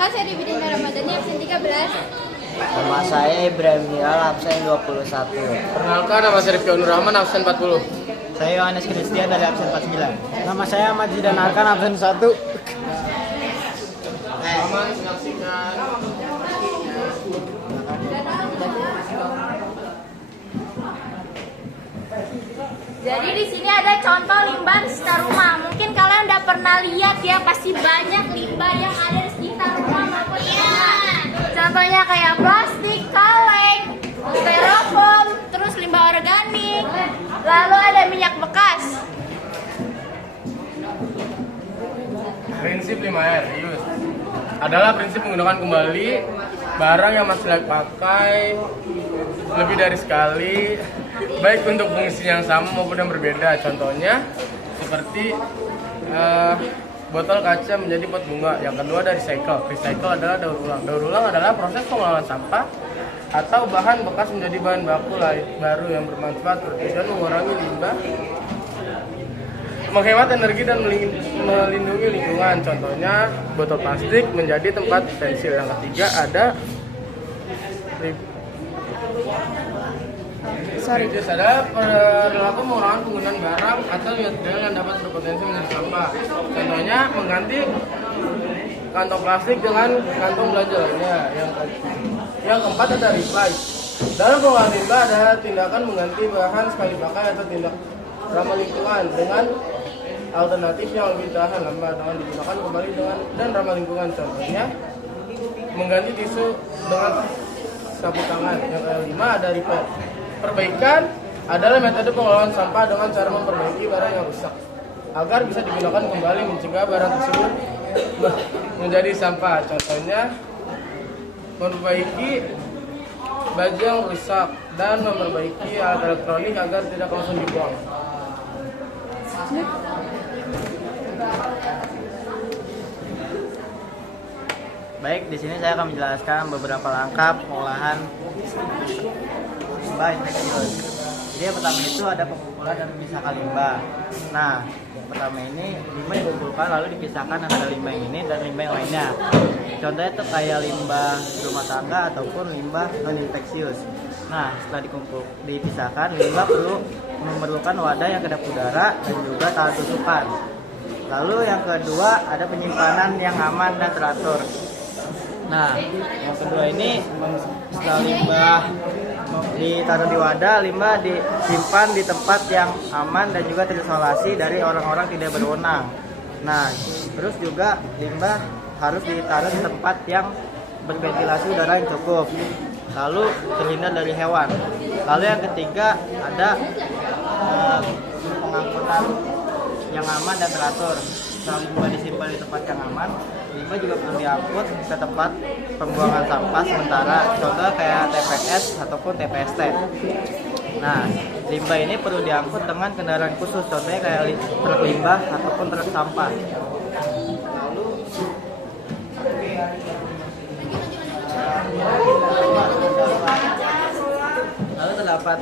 Perkenalkan, saya Ribidina Ramadhani, absen 13. Nama saya Ibrahim Hilal, absen 21. Perkenalkan, nama saya Rifki Onur Rahman, absen 40. Saya Yohanes Christian dari absen 49. Nama saya Ahmad Zidan Arkan, absen 1. Selamat menyaksikan. Jadi di sini ada contoh limbah di sekitar rumah. Mungkin kalian udah pernah lihat ya, pasti banyak limbah yang ada di sekitar rumah maupun di rumah. Contohnya kayak plastik, kaleng, styrofoam, terus limbah organik, lalu ada minyak bekas. Prinsip 5R, reuse adalah prinsip menggunakan kembali barang yang masih layak pakai lebih dari sekali, baik untuk fungsi yang sama maupun yang berbeda. Contohnya seperti botol kaca menjadi pot bunga. Yang kedua ada recycle. Recycle adalah daur ulang. Daur ulang adalah proses pengolahan sampah atau bahan bekas menjadi bahan baku baru yang bermanfaat, bertujuan mengurangi limbah, menghemat energi dan melindungi lingkungan. Contohnya botol plastik menjadi tempat pensil. Yang ketiga ada reduce adalah perilaku mengurangi penggunaan barang atau material yang dapat berpotensi menjadi sampah. Contohnya mengganti kantong plastik dengan kantong belanja lainnya. Yang keempat ada recycle. Dalam pengolahan limbah ada tindakan mengganti bahan sekali pakai atau tindak ramah lingkungan dengan alternatif yang lebih tahan lama dengan digunakan kembali dan ramah lingkungan. Contohnya mengganti tisu dengan sapu tangan. Yang kelima ada repair. Perbaikan adalah metode pengolahan sampah dengan cara memperbaiki barang yang rusak agar bisa digunakan kembali, mencegah barang tersebut menjadi sampah. Contohnya memperbaiki baju yang rusak dan memperbaiki alat elektronik agar tidak langsung dibuang. Baik, di sini saya akan menjelaskan beberapa langkah pengolahan limbah infeksius. Jadi yang pertama itu ada pengumpulan dan memisahkan limbah. Nah, pertama ini limbah dikumpulkan lalu dipisahkan antara limbah yang ini dan limbah yang lainnya. Contohnya itu kayak limbah rumah tangga ataupun limbah non infeksius. Nah, setelah dipisahkan, limbah perlu memerlukan wadah yang kedap udara dan juga tahan tusukan. Lalu yang kedua ada penyimpanan yang aman dan teratur. Nah, yang kedua ini setelah limbah ditaruh di wadah, limbah disimpan di tempat yang aman dan juga terisolasi dari orang-orang tidak berwenang. Nah, terus juga limbah harus ditaruh di tempat yang berventilasi udara yang cukup, lalu terhindar dari hewan. Lalu yang ketiga ada pengangkutan yang aman dan teratur. Setelah limbah disimpan di tempat yang aman, limbah juga perlu diangkut ke tempat pembuangan sampah sementara, contoh kayak TPS ataupun TPST. Nah, limbah ini perlu diangkut dengan kendaraan khusus, contohnya kayak truk limbah ataupun truk sampah. Lalu terdapat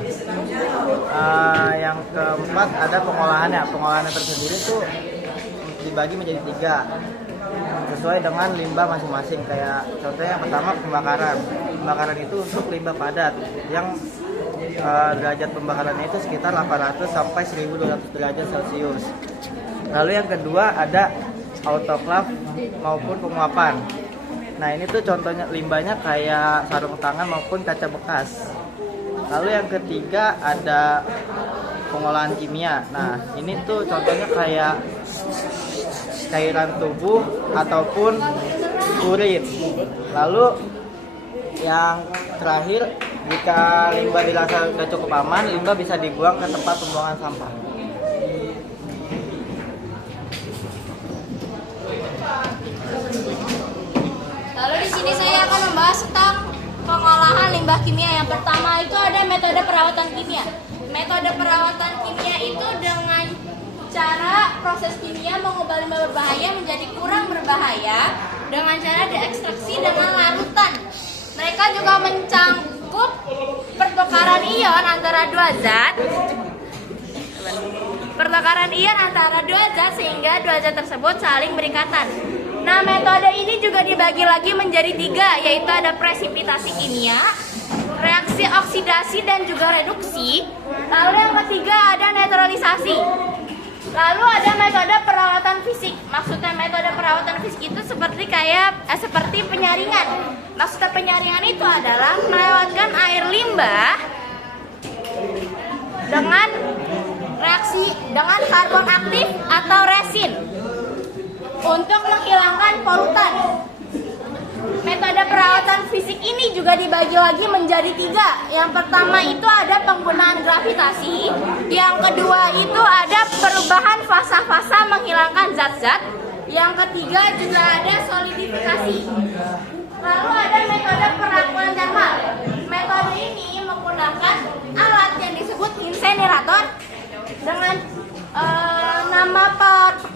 yang keempat ada pengolahannya. Pengolahannya tersendiri itu dibagi menjadi 3 sesuai dengan limbah masing-masing. Kayak contohnya yang pertama pembakaran. Pembakaran itu untuk limbah padat yang derajat pembakarannya itu sekitar 800 sampai 1200 derajat Celcius. Lalu yang kedua ada autoklav maupun penguapan. Nah, ini tuh contohnya limbahnya kayak sarung tangan maupun kaca bekas. Lalu yang ketiga ada pengolahan kimia. Nah, ini tuh contohnya kayak cairan tubuh ataupun urin. Lalu yang terakhir, jika limbah dirasa sudah cukup aman, limbah bisa dibuang ke tempat pembuangan sampah. Lalu di sini saya akan membahas tentang pengolahan limbah kimia. Yang pertama itu ada metode perawatan kimia. Metode perawatan kimia itu dengan cara proses kimia mengubah limbah berbahaya menjadi kurang berbahaya dengan cara diekstraksi dengan larutan. Mereka juga mencangkup pertukaran ion antara dua zat. Pertukaran ion antara dua zat sehingga dua zat tersebut saling berikatan. Nah, metode ini juga dibagi lagi menjadi 3, yaitu ada presipitasi kimia, reaksi oksidasi dan juga reduksi. Lalu yang ketiga ada netralisasi. Lalu ada metode perawatan fisik. Maksudnya metode perawatan fisik itu seperti penyaringan. Maksudnya penyaringan itu adalah melewatkan air limbah dengan reaksi dengan karbon aktif atau resin untuk menghilangkan polutan. Metode perawatan fisik ini juga dibagi lagi menjadi 3. Yang pertama itu ada penggunaan gravitasi. Yang kedua itu ada perubahan fasa-fasa menghilangkan zat-zat. Yang ketiga juga ada solidifikasi. Lalu ada metode perakuan termal. Metode ini menggunakan alat yang disebut insenerator dengan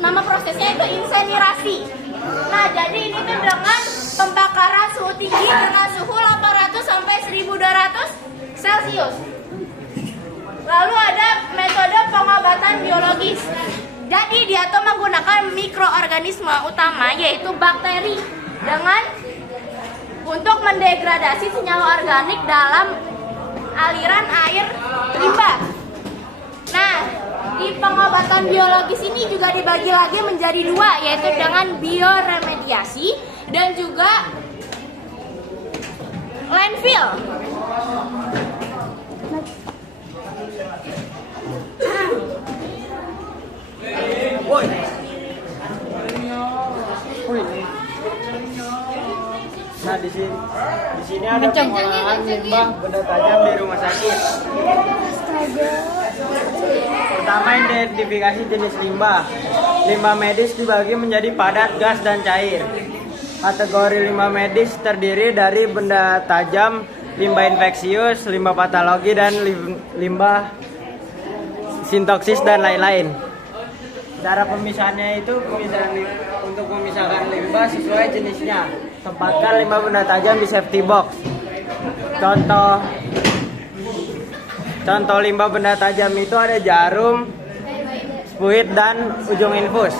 nama prosesnya itu insenerasi. Nah, jadi ini tuh dengan pembakaran suhu tinggi dengan suhu 800 sampai 1200 Celcius. Lalu ada metode pengobatan biologis. Jadi dia tuh menggunakan mikroorganisme utama yaitu bakteri untuk mendegradasi senyawa organik dalam aliran air limbah. Nah, di pengobatan biologis ini juga dibagi lagi menjadi 2, yaitu dengan bioremediasi dan juga landfill. Nah, di sini ada pengolahan limbah benda tajam di rumah sakit. Pertama, identifikasi jenis limbah. Limbah medis dibagi menjadi padat, gas, dan cair. Kategori limbah medis terdiri dari benda tajam, limbah infeksius, limbah patologi, dan limbah sintoksis dan lain-lain. Cara pemisahannya itu untuk memisahkan limbah sesuai jenisnya. Tempatkan limbah benda tajam di safety box. Contoh limbah benda tajam itu ada jarum, spuit, dan ujung infus.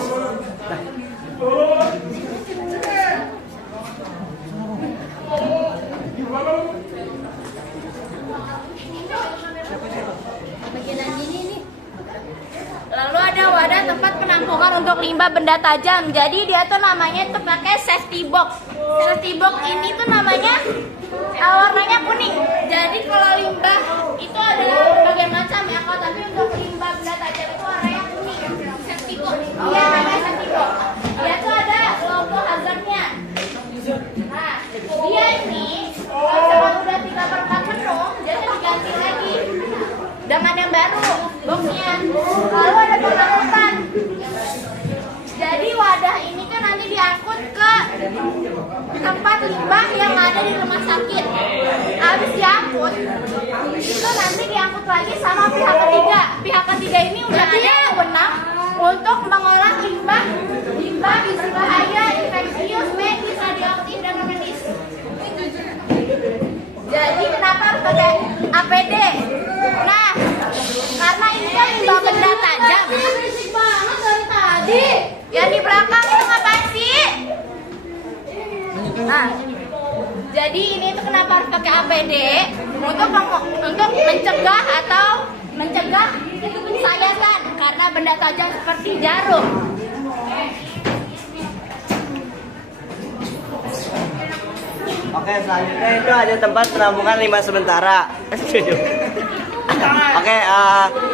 Lalu ada wadah tempat penampungan untuk limbah benda tajam. Jadi dia tuh namanya tuh pakai safety box. Safety box ini tuh namanya warnanya kuning. Jadi kalau limbah itu ada berbagai macam ya, kalau tapi untuk limbah benda tajam itu warnanya kuning. Safety box. Iya, namanya safety box. Dia tuh ada logo hazardnya. Nah, dia ini kalau udah 3/4 penuh, dia tuh diganti lagi dengan yang baru boxnya. Lalu ada pengangkutan. Jadi wadah ini kan nanti diangkut ke tempat limbah yang ada di rumah sakit. Habis diangkut, itu nanti diangkut lagi sama pihak ketiga. Pihak ketiga ini udah ada wewenang untuk mengolah limbah berbahaya, infeksius, medis, radioaktif, dan non-medis. Jadi kenapa harus pakai APD? Nah, karena ini kan limbah benda tajam. Berisik banget dari tadi. Yang di belakang itu ngapain sih? Nah, jadi ini tuh kenapa harus pakai APD? Untuk mencegah sayasan karena benda tajam seperti jarum. Oke, selanjutnya itu ada tempat penampungan limbah sementara. Oke,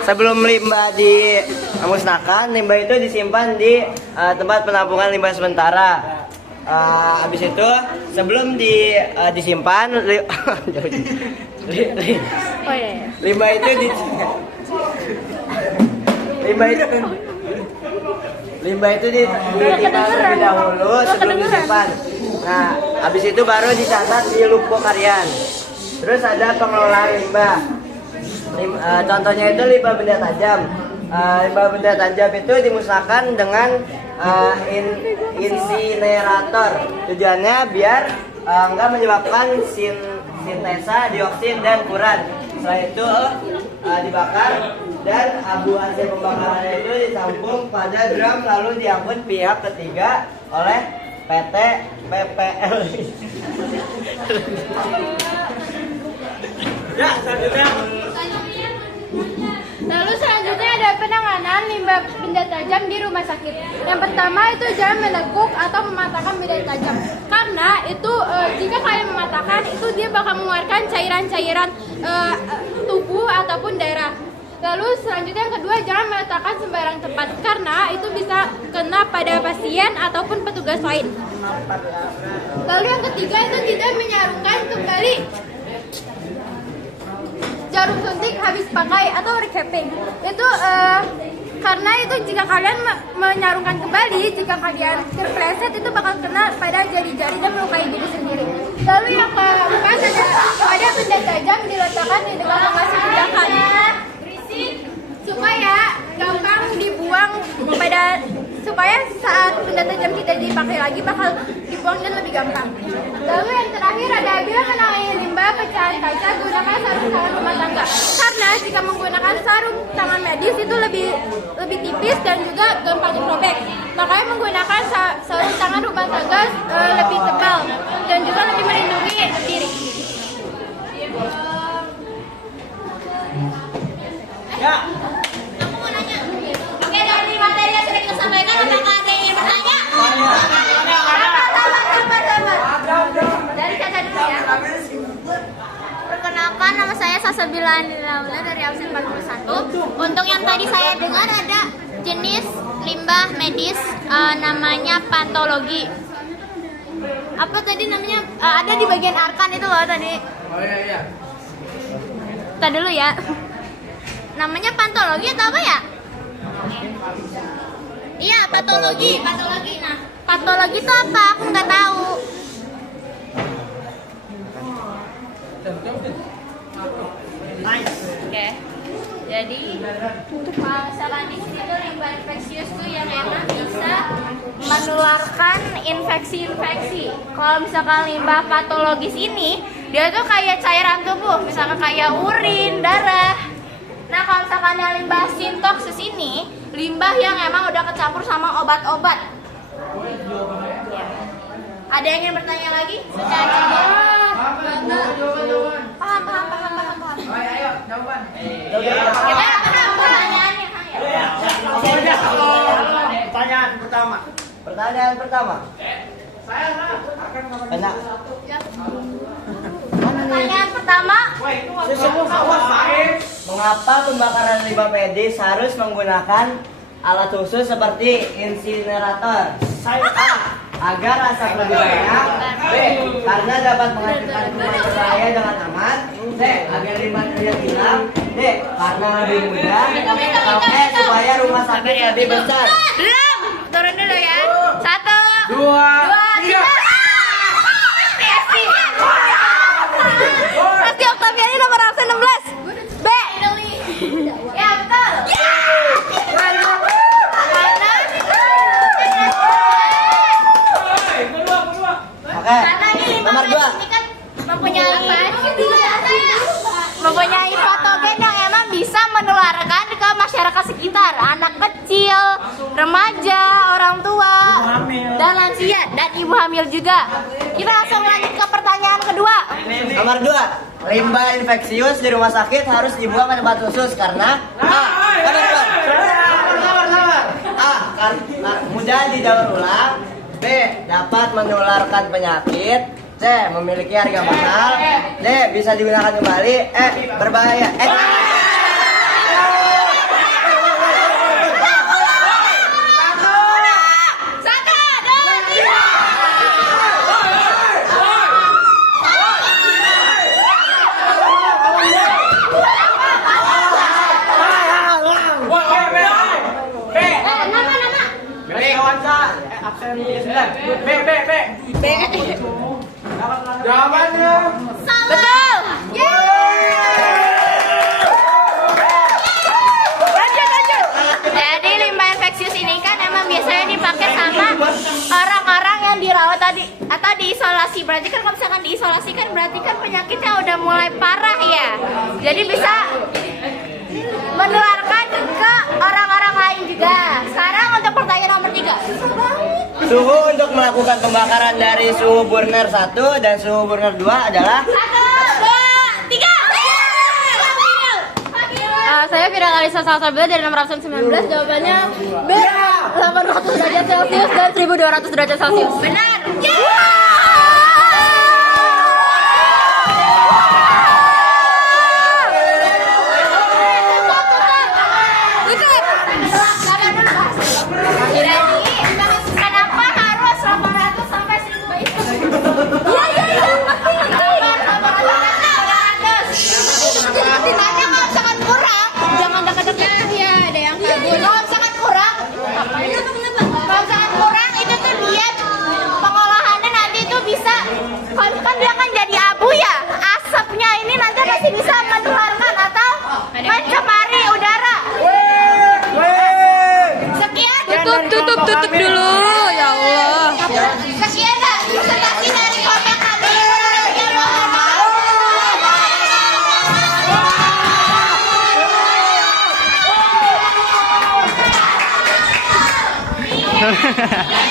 sebelum limbah dimusnahkan, limbah itu disimpan di tempat penampungan limbah sementara. Habis itu sebelum disimpan, limbah itu ditimbang terlebih dahulu sebelum disimpan. Nah, habis itu baru dicatat di lubuk harian. Terus ada pengelolaan limbah. Contohnya itu limbah benda tajam. Limbah benda tajam itu dimusnahkan dengan insinerator. Tujuannya biar enggak menyebabkan sintesa dioksin dan furan. Setelah itu dibakar dan abu hasil pembakarannya itu ditampung pada drum lalu diangkut pihak ketiga oleh PT PPL. Ya, selanjutnya. Lalu selanjutnya ada penanganan limbah benda tajam di rumah sakit. Yang pertama itu jangan meneguk atau mematahkan benda tajam. Karena itu jika kalian mematahkan itu dia bakal mengeluarkan cairan-cairan tubuh ataupun darah. Lalu selanjutnya yang kedua jangan meletakkan sembarang tempat karena itu bisa kena pada pasien ataupun petugas lain. Lalu yang ketiga itu tidak menyarungkan kembali jarum suntik habis pakai atau recapping. Itu karena itu jika kalian menyarungkan kembali, jika kalian terpleset itu bakal kena pada jari-jari dan melukai diri sendiri. Lalu yang keempat ada benda tajam diletakkan di dekat lokasi tindakan supaya gampang dibuang supaya saat benda tajam tidak dipakai lagi bakal dibuang dan lebih gampang. Lalu yang terakhir ada bila menangani limbah pecahan kaca gunakan sarung tangan rumah tangga. Karena jika menggunakan sarung tangan medis itu lebih tipis dan juga gampang dirobek. Makanya menggunakan sarung tangan rumah tangga lebih tebal dan juga lebih melindungi diri. Ya. Aku mau nanya. Oke, dari materi yang sudah kita sampaikan, apakah ada yang ingin bertanya? Dari Caca dulu ya. Perkenalkan, nama saya Salsabila Laula dari absen 41. Untuk yang tadi saya dengar ada jenis limbah medis namanya pantologi. Apa tadi namanya? Ada di bagian arkan itu loh tadi. Oh iya. Tadi dulu ya. Namanya pantologi atau apa ya? Iya, patologi. Nah, patologi itu apa? Aku nggak tahu. Oke. Jadi misalkan di sini tuh limbah infeksius tuh yang emang bisa menularkan infeksi-infeksi. Kalau misalkan limbah patologis ini, dia tuh kayak cairan tubuh, misalkan kayak urin, darah. Nah, kalau misalkan yang limbah sintoksis ini, limbah yang emang udah kecampur sama obat-obat. Ya. Ada yang ingin bertanya lagi? Sudah cukup? Paham. Ayo, jawaban. Kita paham pertanyaannya. Pertanyaan pertama. Enak. Pertanyaan pertama, Mengapa pembakaran limbah medis harus menggunakan alat khusus seperti insinerator? A. Agar asap lebih banyak. B. Karena dapat menghasilkan kuman berbahaya dengan aman. C. Agar limbah tidak hilang. D. Karena lebih mudah. Atau E. Supaya rumah sakit lebih besar. belum. Turun dulu ya. 1, 2, 3. Pasti Oktaviani nomor absen 16. B. Ya betul. Oke. Karena ini limbah Nomor 2. ini kan mempunyai patogen yang emang bisa menularkan ke masyarakat sekitar, anak kecil, remaja, orang tua, dan lansia, dan ibu hamil juga. Kita langsung lanjut ke pertanyaan kedua. Nomor 2. Limbah infeksius di rumah sakit harus dibuang ke tempat khusus karena A. Karena mudah didaur ulang. B. Dapat menularkan penyakit. C. Memiliki harga mahal. D. Bisa digunakan kembali. E. Berbahaya. B. Jawabannya. Betul. Lanjut. Jadi limbah infeksius ini kan emang biasanya dipakai sama orang-orang yang dirawat tadi atau diisolasi. Berarti kan kalau misalkan diisolasi kan berarti kan penyakitnya udah mulai parah ya. Jadi bisa menularkan ke orang-orang lain juga. Sekarang untuk pertanyaan nomor 3. Suhu untuk melakukan pembakaran dari suhu burner 1 dan suhu burner 2 adalah 1, 2, 3. Saya Vira Kalisa Salsabila dari nomor absen 19. Jawabannya B. 800 derajat Celcius dan 1200 derajat Celcius. Benar. Kenapa harus 800 sampai 1000 itu? Iya. Ditanya kalau misalkan kurang, jangan dekat-dekat. Ya, ada yang kabur. Kalau misalkan kurang, kalau misalkan kurang itu tuh lihat pengolahannya nanti itu bisa, kalau kan dia kan jadi abu ya, asapnya ini nanti masih bisa menularkan atau mencemari udara. Sekian. Tutup dulu. Ya Allah. Sekian Kak, presentasi dari kota kami. Ya,